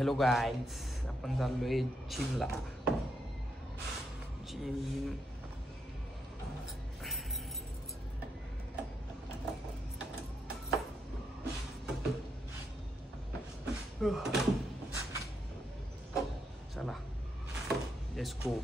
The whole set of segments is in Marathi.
हॅलो गाईज, आपण चाललोय जिमला. जिम चला, लेट्स गो.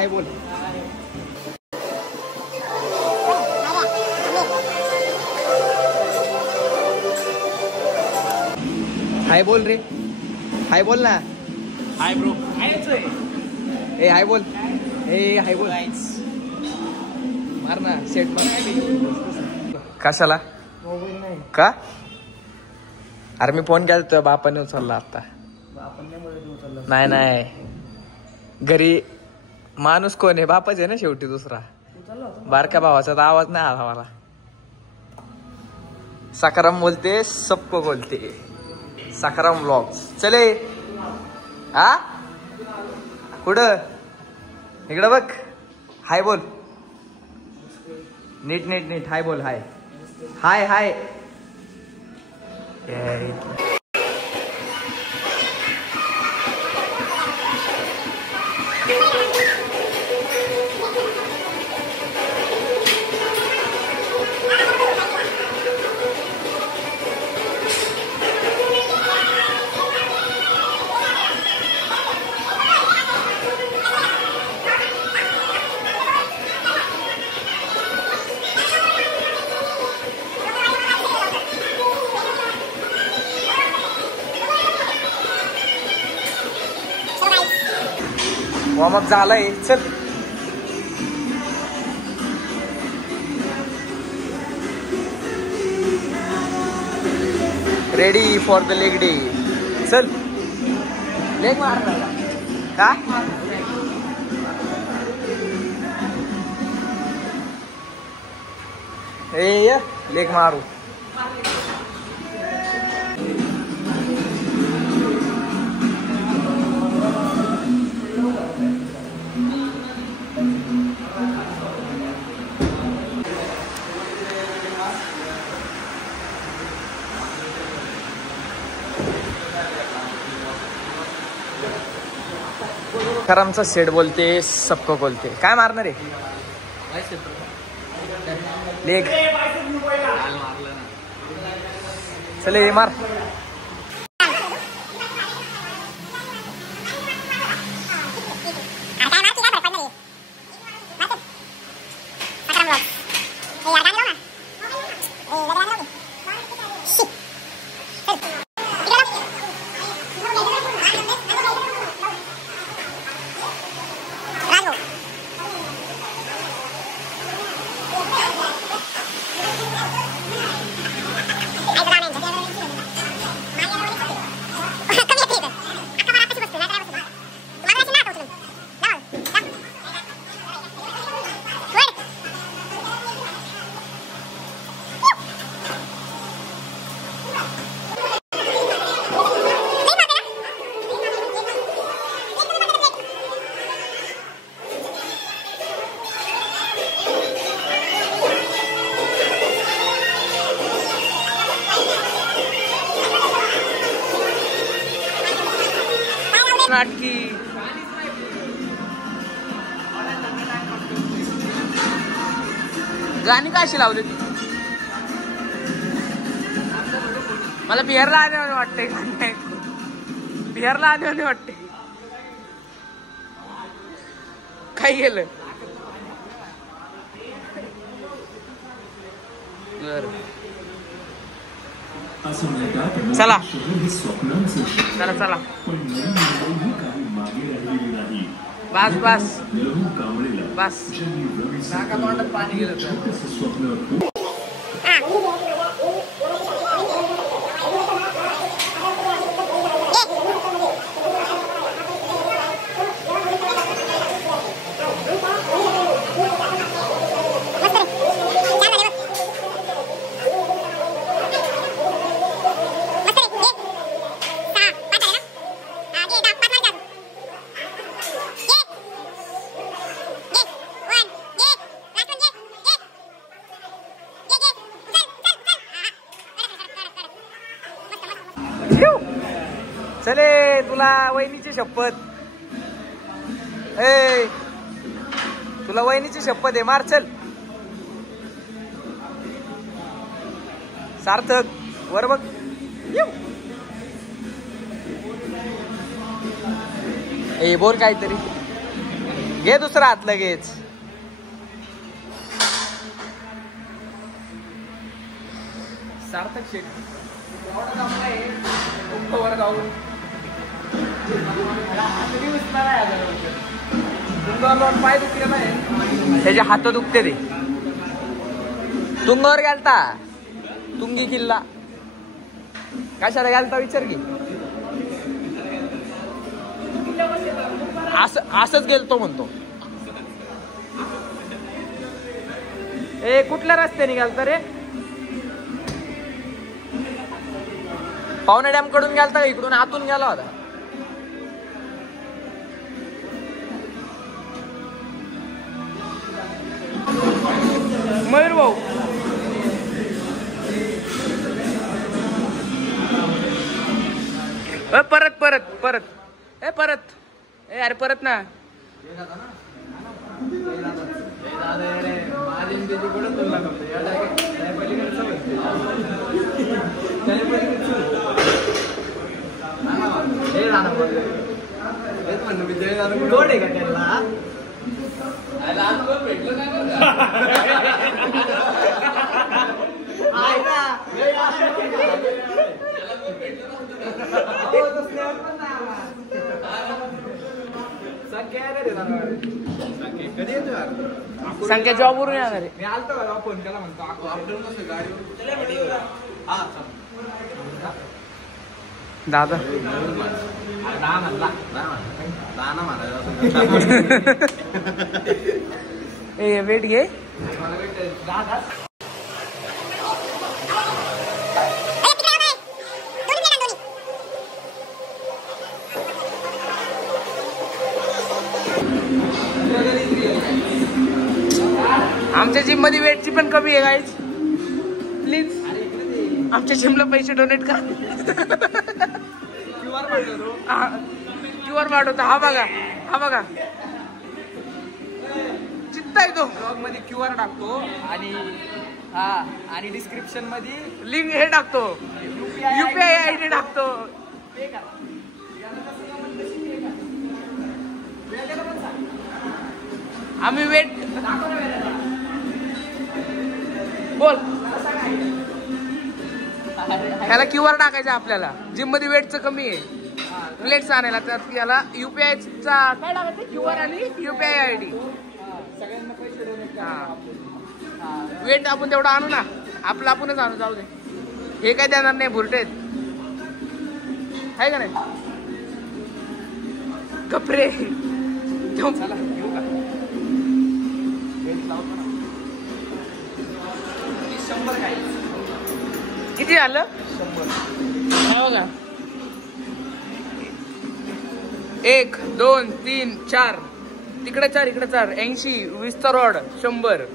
हाय बोल. हाय बोल रे, हाय बोल ना. Hi bro. ए हाय बोल. ए हाय बोल. मार ना सेट मार. कशाला का? अरे मी फोन केला तुझ्या बापाने उचलला आता. नाही नाही, घरी माणूस कोण आहे? बापाच आहे ना शेवटी. दुसरा बारक्या भावाचा तर आवाज नाही आला मला. सकाराम बोलते, सबको बोलते. सकाराम व्लॉग्स. चले. हा कुठं? इकडं बघ. हाय बोल. नीट नीट नीट. हाय बोल. हाय हाय हाय. वॉर्मअप झालाय. चल. Ready for the leg day. चल. लेग मारणार का? ए लेग मारू. करमचा सेट बोलते, सबको बोलते. काय मारणार आहे? लेग. चले मार. नाटकी. गाणी का अशी लावली ती? मला बिहारला आले वाटते. बिहारला आले वाटते. काय गेलं? चला चला चला. बस बस बस. नाका तोंडात पाणी गेलं. चले तुला वहिनीची शपथ. ए तुला वहिनीची शपथ आहे, मार चल. सार्थक वर बघ. ए बोल काहीतरी, घे दुसरा हात लगेच. सार्थक शेट वर जाऊन पाय दुखले नाही, त्याचे हात दुखते ते. तुंगावर गेलता, तुंगी किल्ला कशाला गेलता विचार की. असंच गेलतो म्हणतो. ए कुठल्या रस्त्याने गेलता रे? पावणे डॅम कडून गेलता, इकडून आतून गेला होता. मयूर भाऊ परत परत परत परत अरे परत ना. संख्या जॉब वरून येणार आहे. मी आलतो का फोन केला म्हणतो दादा ए वेट घे. आमच्या जिम मध्ये वेटची पण कमी आहे गाईज. प्लीज आमच्या जिमला पैसे डोनेट करा. क्यूआर पाठवतो. हा बघा, हा बघा चित्ता आहे तो. ब्लॉग मध्ये क्यूआर टाकतो आणि हा आणि डिस्क्रिप्शन मध्ये लिंक हे टाकतो, युपीआय आयडी टाकतो. आम्ही वेट बोल ह्याला क्यूआर टाकायचा आपल्याला. जिम मध्ये वेटचं कमी आहे, प्लेट्स आणायला. तर याला युपीआय चा काय टाकायचं, क्यूआर आणि युपीआय आयडी. वेट आपण तेवढं आणू ना, आपलं आपणच आणू. जाऊ दे, हे काय देणार नाही, भुरटेत आहे का नाही. कपरे चला घेऊ का. 100 काय किती झालं. 100 बघा. 1 2 3 4 तिकडे 4 इकडे 4 80 20चा रॉड 100.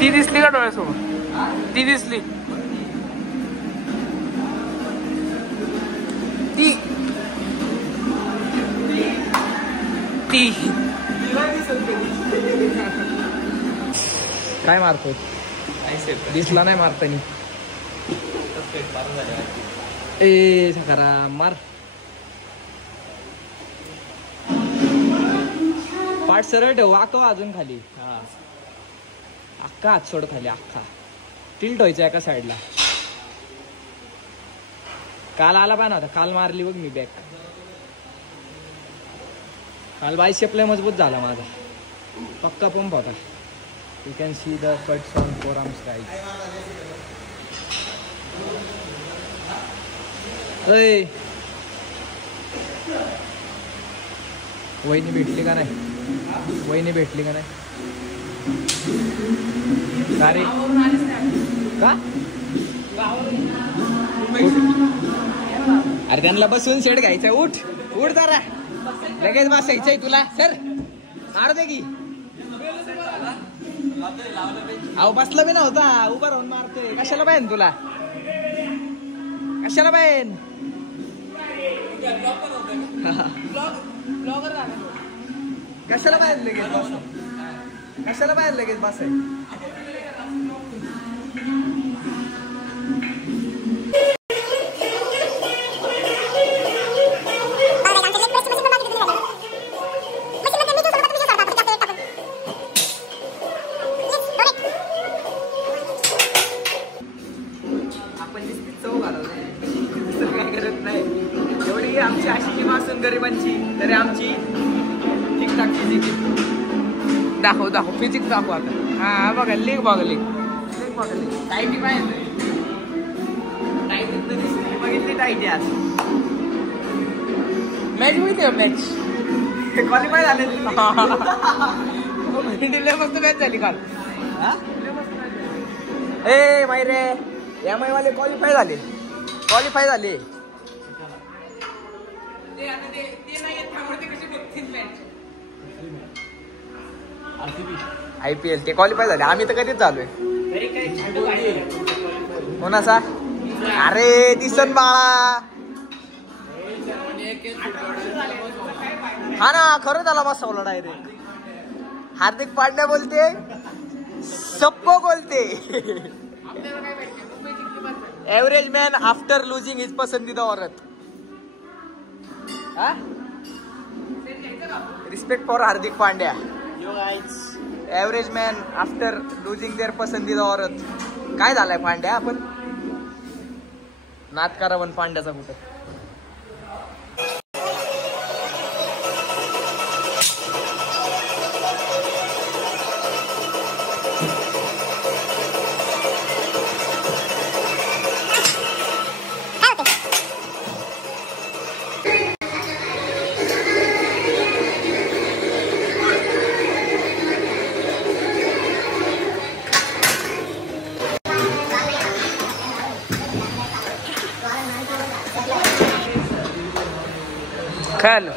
ती दिसली का डोळ्यासमोर? ती दिसली ती ती काय मारतो? दिसला नाही मारतानी. ए खरा मार. पाठ सरळ ठेव, वाकव अजून खाली. अख्खा हात सोड खाली, अख्खा टिल्ट व्हायचा एका साईडला. काल आला पाहिजे आता, काल मारली बघ मी बॅक. काल बायसेप लय मजबूत झाला माझा, पक्का पंप होता. You can see the cuts on forearm strike. वहिनी भेटली का नाही? वहिनी भेटली का नाही? अरे का? अरे त्यांना बसून सेट घ्यायचा. उठ उठ जरा, लगेच बसायचंय तुला. सर मार दे की. अहो बसला बी नव्हता, उभा राहून मारते. कशाला पाहिजे तुला? कशाला पाहिजे? कशाला पाहिजे लगेच बस? कशाला पाहिजे लगेच बसाय? आमची अशी मासून गरिबांची तरी आमची ठीकठाक फिजिक. दाखव दाखव फिजिक्स दाखव आता. हा बघा लेग बघा, लेग बघा. टाईटी पाहिजे, टाईट बघितली. टाईट आज मॅच मिळते. मॅच क्वालिफाय झाले. लय मस्त मॅच झाली काल. ए मायरे, MI वाले क्वालिफाय झाले. क्वालिफाय झाले. IPL ते क्वालिफाय झाले. आम्ही तर कधीच झालोय. कोणाचा? अरे दिसन बाळा. हा ना, खरं त्याला बसवलं डायरेक्ट. हार्दिक पांड्या बोलते, सप्पो बोलते. Average man after losing his पसंदीदा औरत. Respect for Hardik Pandya. Average man after losing their पसंदीदा औरत. काय झालाय पांड्या? आपण नाद करा पण पांड्याचा कुठं. Hello.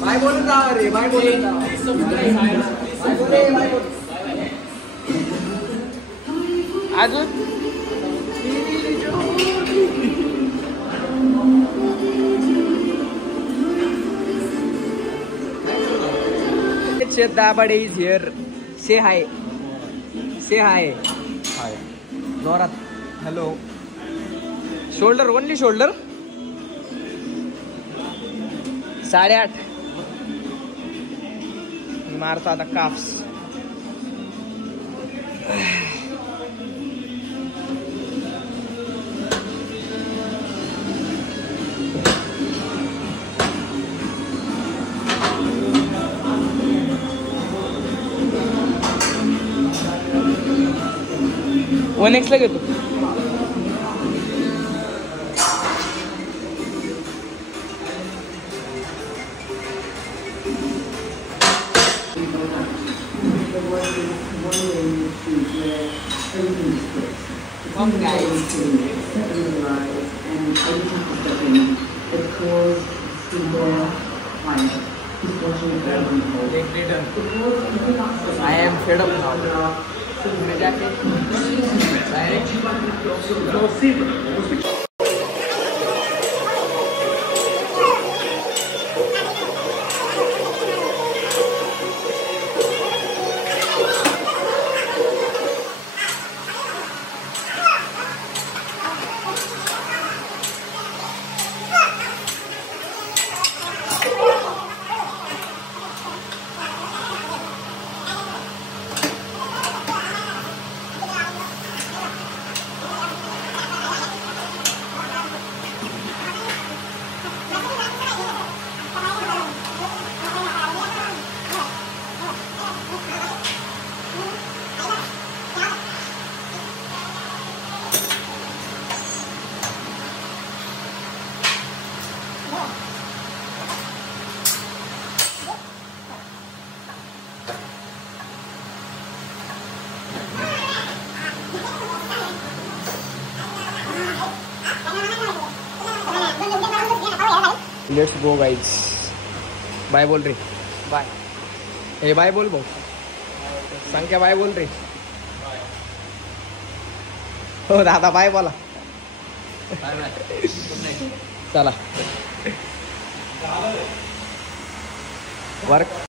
बाय बोलून जावा रे, बाय बोलून जावा. अजून दाबडे इज हिअर. से हाय, से हाय. हाय जोरात. हॅलो. Shoulder, only shoulder. 8.5 मारतो आता काफ्स. वन एक्स ला घेतो. I am fed up now. Let's go guys. Bye बोल रे. बाय. हे बाय बोल भाऊ. संख्या बाय बोल रे. हो दादा बाय बोला. चला वर्क